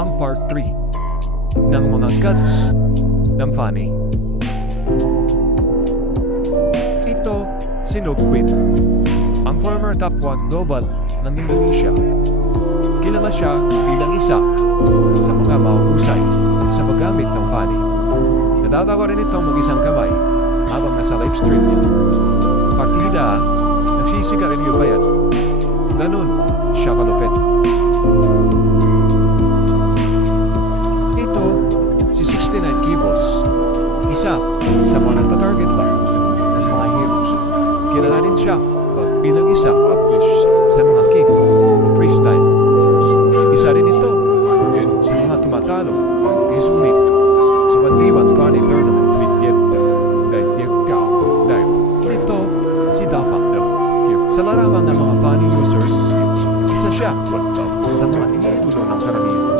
ang part 3 ng mga guts ng Fanny. Ito si Noob Queen, ang former top 1 global ng Indonesia. Kilala siya bilang isa sa mga mahusay sa paggamit ng Fanny. Nadagawa rin itong mag-isang kamay habang nasa live stream niya. Partida, nagsisigarilyo pa yan. Ganun siya kalupit. Ito si 69 Keyballs, isa sa mga nagtatarget lang ng mga heroes. Kilala din siya bilang isa published sa mga king o freestyle. Isa rin ito sa mga tumatalo kay Sumit sa 1v1 Fanny Tournament with Ito si Dapat. Sa larawan ng mga Fanny users, isa siya sa mga iniidolo ng karamihan.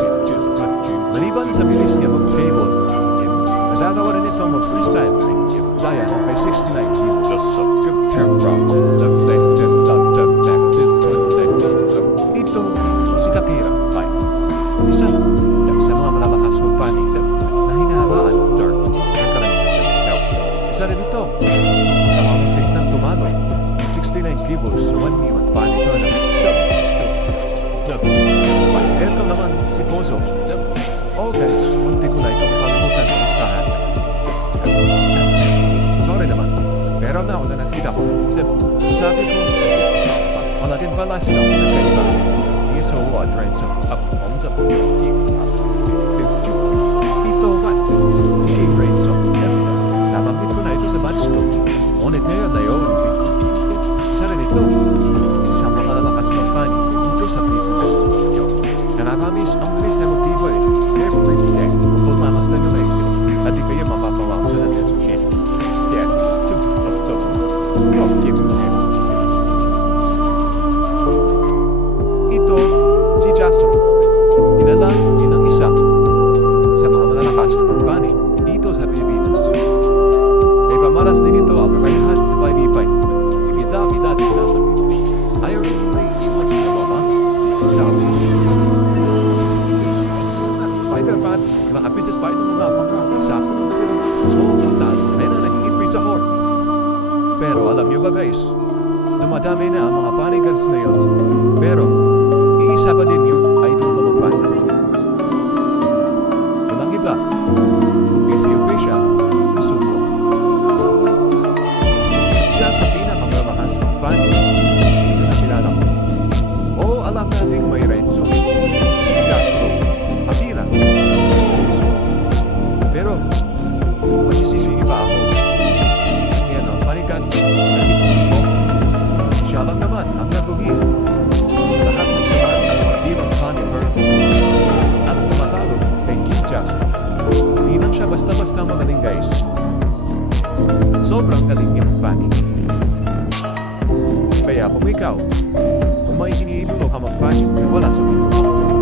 Maliban sa bilis niya mag-cable, nadagawa rin ito mag-freestyle gaya ng kay 69 Keyballs. Ito si Takira, isa sa mga malalakas mag-Fanny na hinahabaan ng karamihan. Isa rin ito sa mga muntik ng tumalo 69 Keyballs sa 1v1 Fanny Tournament. Ito naman si Pozo. Oh guys, munti ko na itong kalimutan ng listahan. Sorry naman, pero nauna nakita ko. Sasabi ko, wala din pala silang pinagkaiba. ESO at Ransom up on the Ito ka, si King Ransom. Nabanggit ko na ito sa batch 2. Ngunit ngayon na yun, isa rin ito sa mga malalakas ng Fanny dito sa Pilipinas. Nakakamiss ang bilis na motibo eh. Every day, kung mamas na yung exit, at di kayo mapapawang sa natin sa kid. Ito si Jastro. Kilala bilang isa sa mga malalakas ng Fanny dito sa Pilipinas. May pamalas din ito ang kakayahan sa 5v5. Si Bida din na sa PvP. Ayaw rin may iwan na baba. Spider-Man, nakapit sa Spider mga pangkakasa. So, lalo na yun ang nakikipit sa horn. Pero alam nyo ba guys, dumadami na ang mga Fanny guns na yun. Pero, iisa pa din yung idol na mag-Fanny. Walang iba, kundi si Euphasia na suko. Siya sa pinakamalakas ng Fanny na nakilala ko. Oo, alam natin may Renzo, Jastro, Akira, Pozo. Pero, masisisi pa ako. Yan ang Fanny guns na di ko. Siya lang naman ang nabuhi sa lahat ng sumali sa Maribang Fanny Tournament at tumatalo kay King Jackson. Hindi lang siya basta-basta magaling guys. Sobrang galing niya mag-Fanny. Kaya kung ikaw, kung may iniidolo ka mag-Fanny, wala sa video.